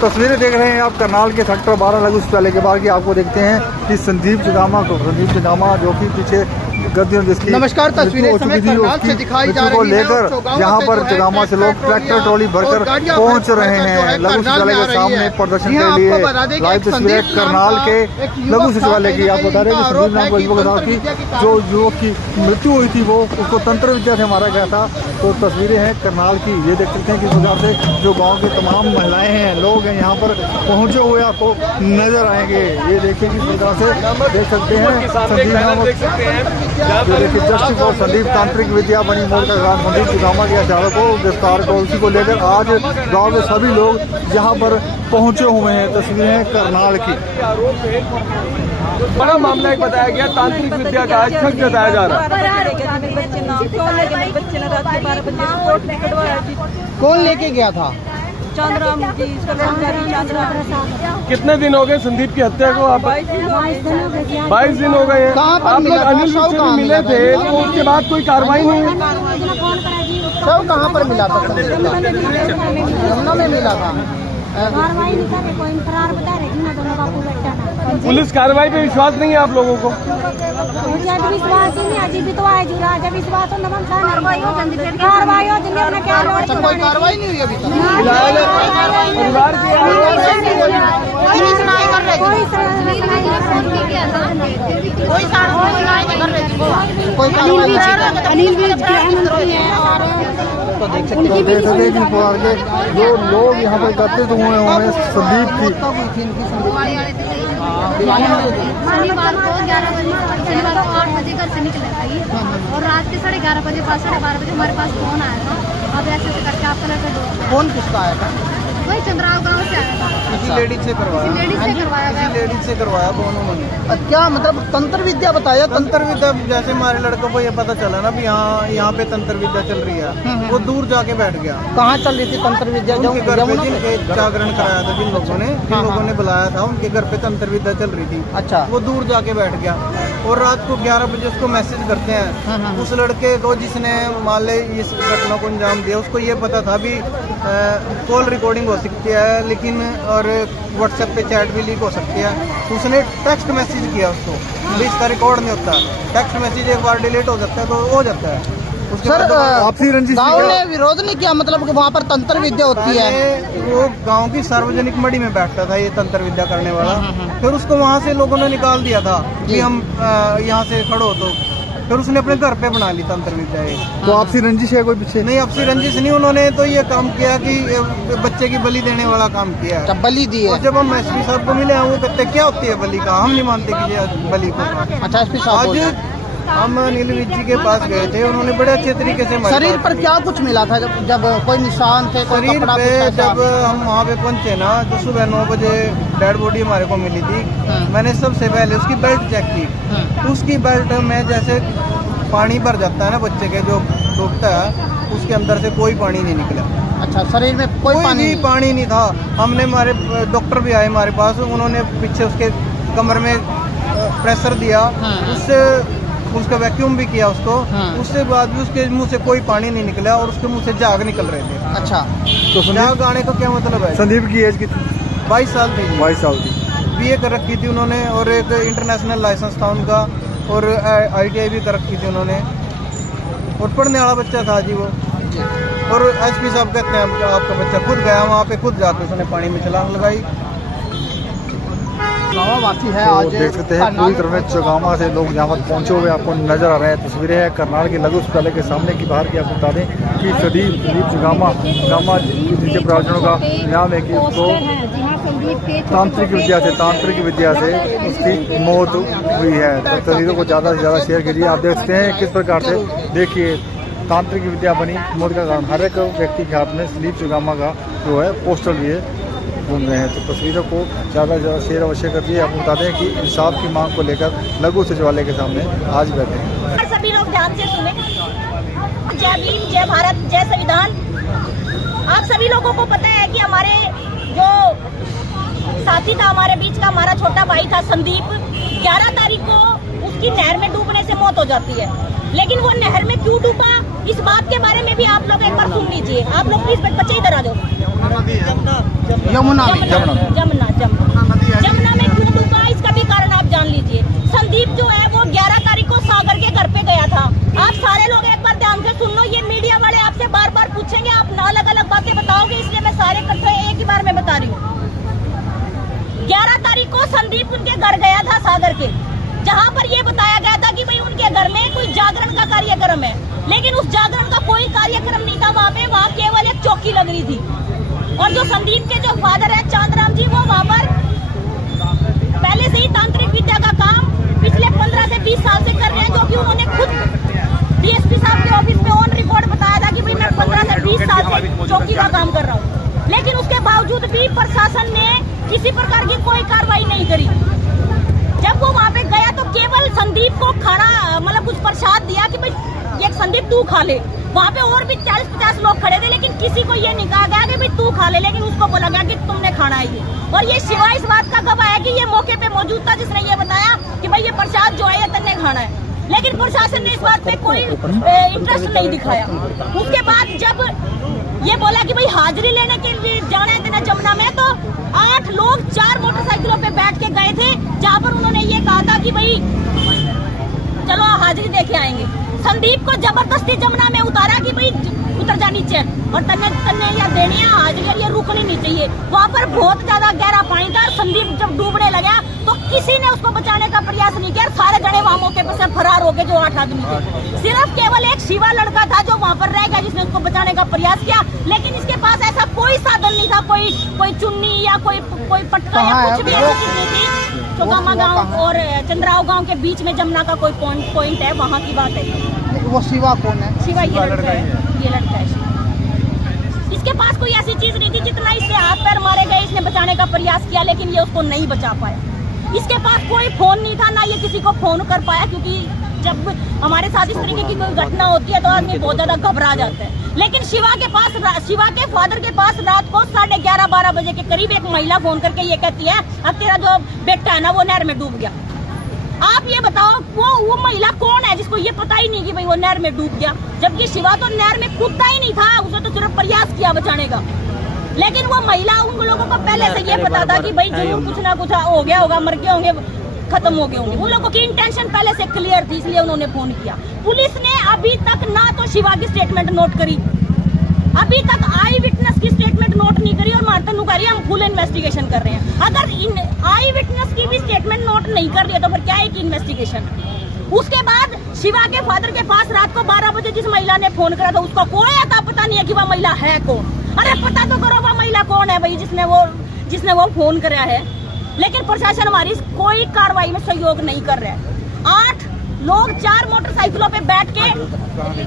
तस्वीरें देख रहे हैं आप करनाल के सेक्टर 12 लघु शौचालय के बाहर की। आपको देखते हैं कि संदीप चिदामा जो कि पीछे गद्दियों जिसकी नमस्कार, तस्वीरें समय करनाल से दिखाई जा रही को लेकर यहाँ पर चिदामा से लोग ट्रैक्टर ट्रॉली भरकर पहुँच रहे हैं लघु शौचालय के सामने प्रदर्शन के लिए। लाइव तस्वीरें करनाल के लघु शौचालय की। आप बता रहे हैं कि संदीप नाम को युवक था कि जो युवक की मृत्यु हुई थी वो उसको तंत्र विद्या से मारा गया था। तो तस्वीरें हैं करनाल की, ये देख सकते हैं किस प्रकार से जो गांव के तमाम महिलाएं हैं, लोग हैं यहाँ पर पहुंचे हुए आपको नजर आएंगे। ये देखिए किस प्रकार से देख सकते हैं संदीप नामक जो देखिए जस्टिस फॉर संदीप तांत्रिक विद्या बनी मोड़ का काम संदीप चिदामा के हत्यारों को गिरफ्तार को उसी को लेकर आज गाँव के सभी लोग यहाँ पर पहुंचे हुए हैं। तस्वीरें करनाल की। बड़ा मामला एक बताया गया, तांत्रिक विद्या का शक जताया जा रहा है। कौन लेके गया था? चंद्रम जी, कितने दिन हो गए संदीप की हत्या को? आप 22 दिन हो गए। आप लोग अनिल जी से मिले थे तो उसके बाद कोई कार्रवाई नहीं हुई? सब कहाँ पर मिला था? यमुना में मिला था। पुलिस कार्रवाई पे विश्वास नहीं है आप लोगों को? मुझे विश्वास ही नहीं। अजीब तो आज विश्वास कार्रवाई हो कोई कार्रवाई नहीं हुई अभी तक? परिवार की अनिल भी गृहमंत्री है और तो देख सकते हैं जो लोग यहाँ पे एकत्रित हुए हैं संदीप की। शनिवार को 11 बजे, शनिवार को 8 बजे घर से निकले थे और रात के 11:30 बजे 12:30 बजे हमारे पास फोन आया था। अब ऐसे करके आपका लड़का डूब। कौन किसका आया था? वही चंद्राव गाँव से आया था। किसी लेडीज से करवाया? लेडीज से करवाया क्या मतलब तंत्र विद्या बताया? तंत्र विद्या जैसे हमारे लड़कों को ये पता चला ना भी यहाँ पे तंत्र विद्या चल रही है, वो दूर जाके बैठ गया। कहाँ चल रही थी तंत्र विद्या? उनके घर पे जिनके जागरण कराया था, जिन लोगों ने बुलाया था, उनके घर पे तंत्र विद्या चल रही थी। अच्छा। वो दूर जाके बैठ गया और रात को 11 बजे उसको मैसेज करते हैं। उस लड़के को जिसने मान ले इस घटना को अंजाम दिया, उसको ये पता था भी कॉल रिकॉर्डिंग हो सकती है, लेकिन और व्हाट्सएप पे चैट भी लीक हो सकती है। उसने टेक्स्ट मैसेज किया उसको, भी इसका रिकॉर्ड नहीं होता। टेक्स्ट मैसेज एक बार डिलीट हो सकता है तो हो जाता है। सर आपसी रंजिश गाँव ने विरोध नहीं किया मतलब कि वहाँ पर तंत्र विद्या होती है? वो गांव की सार्वजनिक मड़ी में बैठता था ये तंत्र विद्या करने वाला। फिर उसको वहाँ से लोगों ने निकाल दिया था कि हम यहाँ से खड़ो, तो फिर उसने अपने घर पे बना ली तंत्र विद्या। तो आपसी रंजिश है कोई पीछे? नहीं, आपसी रंजिश नहीं। उन्होंने तो ये काम किया कि बच्चे की बलि देने वाला काम किया है। बलि दी है। और जब हम एसपी साहब को मिले हैं वो कहते क्या होती है बलि का, हम नहीं मानते कि ये बलि को। अच्छा, एसपी साहब आज हम अनिल विज जी के पास गए थे, उन्होंने बड़े अच्छे तरीके से शरीर पर क्या कुछ मिला था? जब कोई निशान थे, कोई शरीर कपड़ा पे जब हम वहाँ पे पहुँचे ना, तो सुबह 9 बजे डेड बॉडी हमारे को मिली थी। मैंने सबसे पहले उसकी बेल्ट चेक की। उसकी बेल्ट में जैसे पानी भर जाता है ना बच्चे के जो डूबता है, उसके अंदर से कोई पानी नहीं निकला। अच्छा, शरीर में कोई पानी नहीं था। हमने हमारे डॉक्टर भी आए हमारे पास, उन्होंने पीछे उसके कमर में प्रेशर दिया, उससे उसका वैक्यूम भी किया उसको। उसके बाद भी उसके मुंह से कोई पानी नहीं निकला और उसके मुंह से झाग निकल रहे थे। अच्छा, तो झाग आने का क्या मतलब है? संदीप की एज कितनी? 22 साल थी। 22 साल थी। BA कर रखी थी उन्होंने और एक इंटरनेशनल लाइसेंस था उनका और ITI भी कर रखी थी उन्होंने और पढ़ने वाला बच्चा था जी वो। और एसपी साहब कहते हैं आपका बच्चा खुद गया वहाँ पे, खुद जाकर उसने पानी में छलांग लगाई। वासी है तो आज देख सकते हैं पूरी तरह से चौगामा से लोग यहाँ पर पहुँचे हुए आपको नजर आ रहे हैं। तस्वीरें हैं करनाल के लघु शौचालय के सामने की बाहर की। आपको बता दें कि संदीप चौगामा नीचे प्रावधानों का नाम है कि उसको तांत्रिक विद्या से उसकी मौत हुई है। तो तस्वीरों को ज़्यादा से ज़्यादा शेयर कीजिए। आप देख सकते हैं किस प्रकार से देखिए तांत्रिक विद्या बनी मौत का कारण। हर एक व्यक्ति के हाथ में संदीप चौगामा का जो है पोस्टर लिए घूम रहे हैं। तो तस्वीरों को ज़्यादा से ज़्यादा शेयर अवश्य कर दिए। आपको बता दें कि इंसाफ की मांग को लेकर लघु सचिवालय के सामने आज बैठे हैं। सभी लोग ध्यान से सुने। जय भीम, जय भारत, जय संविधान। आप सभी लोगों को पता है कि हमारे जो साथी था हमारे बीच का, हमारा छोटा भाई था संदीप, 11 तारीख को उसकी नहर में डूबने से मौत हो जाती है। लेकिन वो नहर में क्यों डूबा, इस बात के बारे में भी आप लोग एक बार सुन लीजिए। आप लोग प्लीज बच्चे इधर आ जाओ। यमुना में जमुना में क्यों डूबा इसका भी कारण आप जान लीजिए। संदीप जो है वो 11 तारीख को सागर के घर पे गया था। आप सारे लोग एक बार ध्यान से सुन लो, ये मीडिया वाले आपसे बार बार पूछेंगे, आप अलग अलग बातें बताओगे, इसलिए मैं सारे इकट्ठे एक ही बार में बता रही हूँ। 11 तारीख को संदीप उनके घर गया था सागर के, जहाँ पर ये बताया गया था कि भाई उनके घर में कोई जागरण का कार्यक्रम है, लेकिन उस जागरण का कोई कार्यक्रम नहीं था वहाँ पे, वहाँ केवल एक चौकी लग रही थी। और जो संदीप के जो फादर है चांदराम जी, वो वहाँ पर पहले से ही तांत्रिक विद्या का काम पिछले 15 से 20 साल से कर रहे हैं, जो कि उन्होंने खुद डीएसपी साहब के ऑफिस में ऑन रिकॉर्ड बताया था कि भाई मैं 15 से 20 साल से चौकी का काम कर रहा हूँ। लेकिन उसके बावजूद भी प्रशासन ने किसी प्रकार की कोई कार्रवाई नहीं करी। जब वो वहाँ पे गया तो केवल संदीप को खाना मतलब कुछ प्रसाद दिया कि भाई ये संदीप तू खा ले। वहाँ पे और भी 40-50 लोग खड़े थे, लेकिन किसी को ये नहीं कहा गया कि भाई तू खा ले, लेकिन उसको बोला गया कि तुमने खाना है। और ये शिवा इस बात का गवाह है कि ये मौके पे मौजूद था, जिसने ये बताया कि भाई ये प्रसाद जो है ये तन्ने खाना है। लेकिन प्रशासन ने इस बात पे कोई इंटरेस्ट नहीं दिखाया। उसके बाद जब ये बोला कि भाई हाजिरी लेने के लिए जाना है तेना जमुना में, तो 8 लोग 4 मोटरसाइकिलों पे बैठ के गए थे, जहाँ पर उन्होंने ये कहा था कि भाई चलो हाजिरी देके आएंगे। संदीप को जबरदस्ती जमुना में उतारा कि भाई उतर जा नीचे, और तन्ने या देनी है हाजिरी, और ये रुकनी नहीं चाहिए। वहाँ पर बहुत ज्यादा गहरा पानी था। संदीप जब डूबने लगा तो किसी ने उसको बचाने का प्रयास नहीं किया। सारे जने वहाँ मौके पर से फरार हो गए, जो 8 आदमी थे। सिर्फ केवल एक शिवा लड़का था जो वहाँ पर रह गया, जिसने उसको बचाने का प्रयास किया, लेकिन इसके पास ऐसा कोई साधन नहीं था, कोई चुन्नी या कोई पटका या कुछ भी ऐसी चीज नहीं थी। चौगामा गांव और चंद्राव गांव के बीच में जमुना का कोई पॉइंट है, वहाँ की बात है। वो शिवा कौन है? शिवा ये लड़का है। इसके पास कोई ऐसी चीज नहीं थी, जितना इससे हाथ पैर मारे गए इसने बचाने का प्रयास किया, लेकिन ये उसको नहीं बचा पाया। इसके पास कोई फोन नहीं था, ना ये किसी को फोन कर पाया, क्योंकि जब हमारे साथ इस तरीके की कोई घटना होती है तो आदमी बहुत ज्यादा घबरा जाता है। लेकिन शिवा के फादर के पास रात को 11:30-12 बजे के करीब एक महिला फोन करके ये कहती है अब तेरा जो बेटा है ना वो नहर में डूब गया। आप ये बताओ वो महिला कौन है जिसको ये पता ही नहीं कि भाई वो नहर में डूब गया, जबकि शिवा तो नहर में कूदता ही नहीं था, उसने तो सिर्फ प्रयास किया बचाने का। लेकिन वो महिला, उन लोगों को पहले से ये पता था कि भाई जरूर कुछ ना कुछ हो गया होगा, मर गए होंगे, खत्म हो गए होंगे। उन लोगों की इंटेंशन पहले से क्लियर थी, इसलिए उन्होंने फोन किया। पुलिस ने अभी तक ना तो शिवा की स्टेटमेंट नोट करी, अभी तक आई विटनेस की स्टेटमेंट नोट नहीं करी, और मारतन कह रही है हम फुल इन्वेस्टिगेशन कर रहे हैं। अगर आई विटनेस की भी स्टेटमेंट नोट नहीं कर रही है तो फिर क्या है कि इन्वेस्टिगेशन। उसके बाद शिवा के फादर के पास रात को 12 बजे जिस महिला ने फोन करा था उसका कोई आता पता नहीं है कि वह महिला है कौन। अरे पता तो करो वह महिला कौन है भाई, जिसने वो फोन करा है। लेकिन प्रशासन हमारी कोई कार्रवाई में सहयोग नहीं कर रहा है। 8 लोग 4 मोटरसाइकिलों पे बैठ के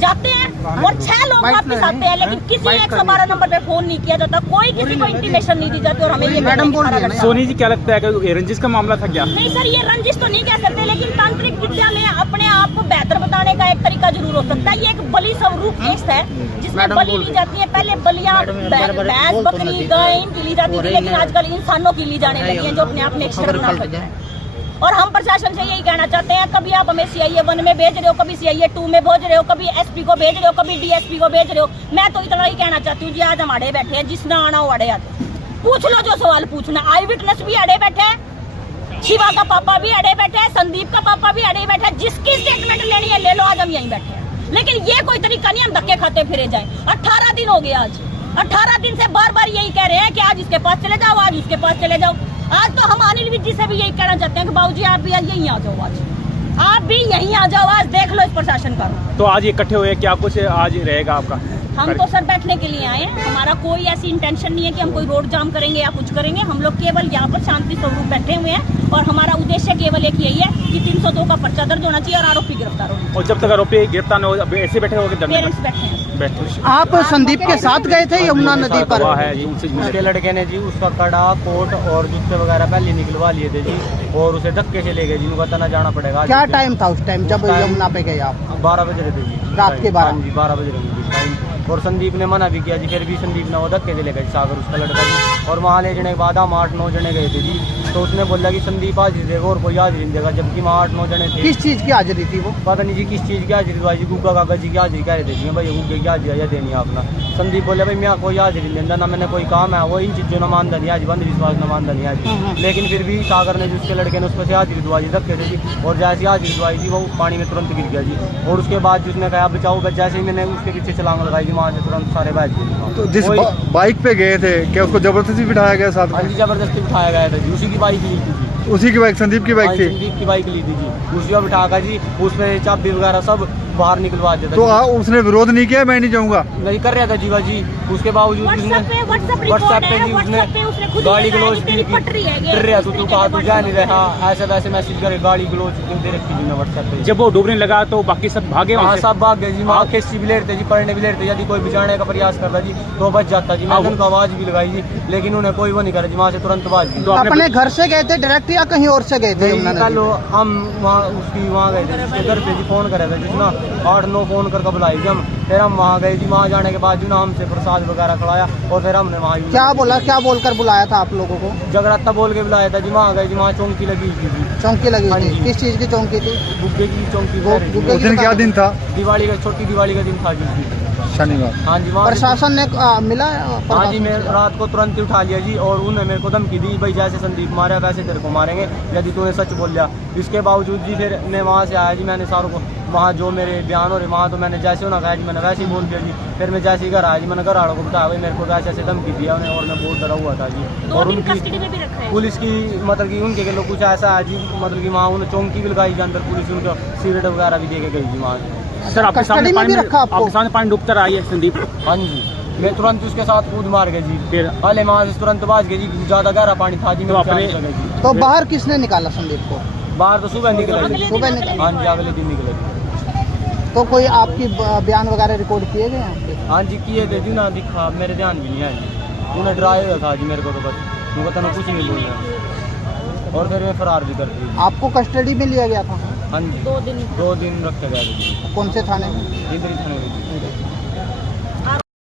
जाते हैं और 6 लोग वापस आते हैं, लेकिन किसी 112 नंबर पे फोन नहीं किया जाता, कोई किसी को इंटीमेशन नहीं दी जाती। और हमें ये मैडम सोनी जी क्या लगता है कि रंजिश का मामला था क्या? नहीं सर, ये रंजिश तो नहीं कह सकते, लेकिन तांत्रिक विद्या में अपने आप को बेहतर बताने का एक तरीका जरूर हो सकता है। ये एक बलि स्वरूप केस है जिसमें बलि ली जाती है। पहले बलियां भैंस, बकरी, गाय ली जाती थी, लेकिन आजकल इंसानों की ली जाने लगी है, जो अपने आप में एक शर्म है। और हम प्रशासन से यही कहना चाहते हैं, कभी आप हमें CIA 1 में भेज रहे हो, कभी CIA 2 में भेज रहे हो, कभी SP को भेज रहे हो, कभी DSP को भेज रहे हो। मैं तो इतना ही कहना चाहती हूँ जी, आज हम अड़े बैठे हैं, जिसने आना हो अड़े आते, पूछ लो जो सवाल पूछना। आई विटनेस भी अड़े बैठे हैं, शिवा का पापा भी अड़े बैठे हैं, संदीप का पापा भी अड़े बैठे हैं। जिसकी स्टेटमेंट लेनी है ले लो, आज हम यहीं बैठे हैं। लेकिन ये कोई तरीका नहीं हम धक्के खाते फिरे जाए। 18 दिन हो गए, आज 18 दिन से बार बार यही कह रहे हैं कि आज इसके पास चले जाओ, आज उसके पास चले जाओ। आज तो हम अनिल विज जी से भी यही कहना चाहते हैं कि बाबूजी आप भी यहीं आ जाओ, आज आप भी यहीं आ जाओ, आज देख लो इस प्रशासन का। तो आज ये इकट्ठे हुए, क्या कुछ आज रहेगा आपका? हम तो सर बैठने के लिए आए हैं, हमारा कोई ऐसी इंटेंशन नहीं है कि हम कोई रोड जाम करेंगे या कुछ करेंगे। हम लोग केवल यहाँ पर शांति स्वरूप बैठे हुए हैं, और हमारा उद्देश्य केवल एक यही है कि 302 का पर्चा दर्ज होना चाहिए और आरोपी गिरफ्तार होना। और जब तक आरोपी गिरफ्तार न हो ऐसे बैठे होंगे, पेरेंट्स बैठे हैं। आप संदीप के साथ गए थे यमुना नदी पर? उसके लड़के ने जी उसका कड़ा, कोट और जूते वगैरह पहले निकलवा लिए थे जी, और उसे धक्के से ले गए, जिनको तना जाना पड़ेगा। क्या टाइम था उस टाइम जब यमुना पे गए आप? 12 बजे रहे थे जी, रात के 12? जी 12 बजे रहे टाइम। और संदीप ने मना भी किया जी, फिर भी संदीप ने वो धक्के से ले गए सागर उसका लड़का जी। और वहाँ ले जाने के बाद हम 8-9 जने गए थे जी, तो उसने बोला कि संदीप हाजिरी देगा और कोई हाजिरी नहीं देगा, जबकि वहाँ 8-9 जने थे। किस चीज की हाजिरी थी वो? पता नहीं जी किस चीज़ की हाजिरी भाई जी, गुग्गा काका जी की हाजिरी कह रहे थे जी भाई गुग्गे की हाजिरी या देनी है अपना। संदीप बोले भाई मैं कोई हाजिरी नहीं देता, ना मैंने कोई काम है, वो इन चीज़ों न मानता नहीं आज, बंद विश्वास न मानता नहीं आज। लेकिन फिर भी सागर ने जिसके लड़के ने उस पर से हाजिरी दुआई रखे थे जी, और जैसी हाजिरी दुआई थी वो पानी में तुरंत गिर गया जी। और उसके बाद जिसने कहा बचाओ, जैसे ही मैंने उसके पीछे छलांग लगाई जी, वहाँ से तुरंत सारे बैठ गए। तो जिस बाइक पे गए थे क्या उसको जबरदस्ती बिठाया गया साथ हाँ में? जी जबरदस्ती बिठाया गया था जी, उसी की बाइक ली थी जी। उसी की बाइक, संदीप की बाइक थी? संदीप की बाइक ली थी जी, उसी को बिठा कर जी उसमें चाबी वगैरह सब बाहर निकलवा देता। तो उसने विरोध नहीं किया मैं नहीं जाऊंगा? नहीं कर रहा था जीवा जी, उसके बावजूद उसने व्हाट्सएप पे जी उसने गाली गलौज की कर रहा तू कहा तू जा नहीं रहा, ऐसे वैसे मैसेज करे, गाली गलौज दे रखी जी मैं व्हाट्सएप पे। जब वो डूबने लगा तो बाकी सब भागे वहाँ हाँ से? सब भाग गए जी, वहाँ किसी भी लेते जी, पढ़ने भी लेते, यदि कोई बचाने का प्रयास करता जी तो बच जाता जी। मैंने उनको आवाज भी लगाई जी, लेकिन उन्हें कोई वो नहीं करा जी, वहाँ से तुरंत भाग गए। तो अपने घर से गए थे डायरेक्ट या कहीं और से गए थे? कल हम वहाँ उसकी वहाँ गए थे, जिसके घर पे जी फोन करे थे जिसना 8-9 फोन करके बुलाई जी हम, फिर हम वहाँ गए जी। वहाँ जाने के बाद जो ना हमसे प्रसाद वगैरह खिलाया और फिर हमने वहाँ क्या बोला, क्या बोलकर बुलाया था आप लोगों को? जगराता बोल के बुलाया था जी। वहाँ गए जी, वहाँ चौंकी लगी थी जी। चौंकी लगी हाँ थी? जी। किस चीज की चौंकी थी? गुग्गे की चौंकी वो थी। गुग्गे उस दिन क्या दिन था? दिवाली का, छोटी दिवाली का दिन था जी, शनिवार। हाँ जी। वहाँ प्रशासन ने मिला? हाँ जी, मैं रात को तुरंत ही उठा लिया जी, और उन्होंने मेरे को धमकी दी भाई जैसे संदीप मारा वैसे तेरे को मारेंगे यदि तूने सच बोल लिया। इसके बावजूद जी फिर मैं वहाँ से आया जी, मैंने सारों को वहाँ जो मेरे बयान हो रहे वहाँ तो मैंने जैसे उन्होंने कहा जी मैंने वैसे ही बोल दिया जी। फिर मैं जैसे ही घर आया जी, मैंने घर वालों को बताया भाई मेरे को वैसे ऐसे धमकी दिया उन्हें, और मैं बहुत डरा हुआ था जी। और उनकी पुलिस की मतलब कि उनके लोग कुछ ऐसा है जी, मतलब कि वहाँ उन्होंने चौंकी भी लगाई जी अंदर, पुलिस उनको सिगरेट वगैरह भी दे के गई जी वहाँ से। सर आपके सामने कस्टडी में भी रखा आपको? आपके सामने पानी डूबता रहा है संदीप? हाँ जी, मैं तुरंत उसके साथ कूद मार गया जी, फिर पहले वहाँ से तुरंत बाज गई जी, ज्यादा गहरा पानी था जी। तो अपने जी तो बाहर किसने निकाला संदीप को? बाहर तो सुबह निकले जी। सुबह निकाला? हाँ जी, अगले दिन निकले जी। तो कोई आपकी बयान वगैरह रिकॉर्ड किए गए आपके? हाँ जी किए थे जी, ना दिखा मेरे ध्यान भी नहीं है जी, उन्हें डराया था जी मेरे को, तो बस उनको तो कुछ नहीं बोल रहा, और फिर मैं फरार भी कर दी। आपको कस्टडी में लिया गया था? हाँ जी 2 दिन रखे गए थे। कौन से थाने में? इधर ही थाने में।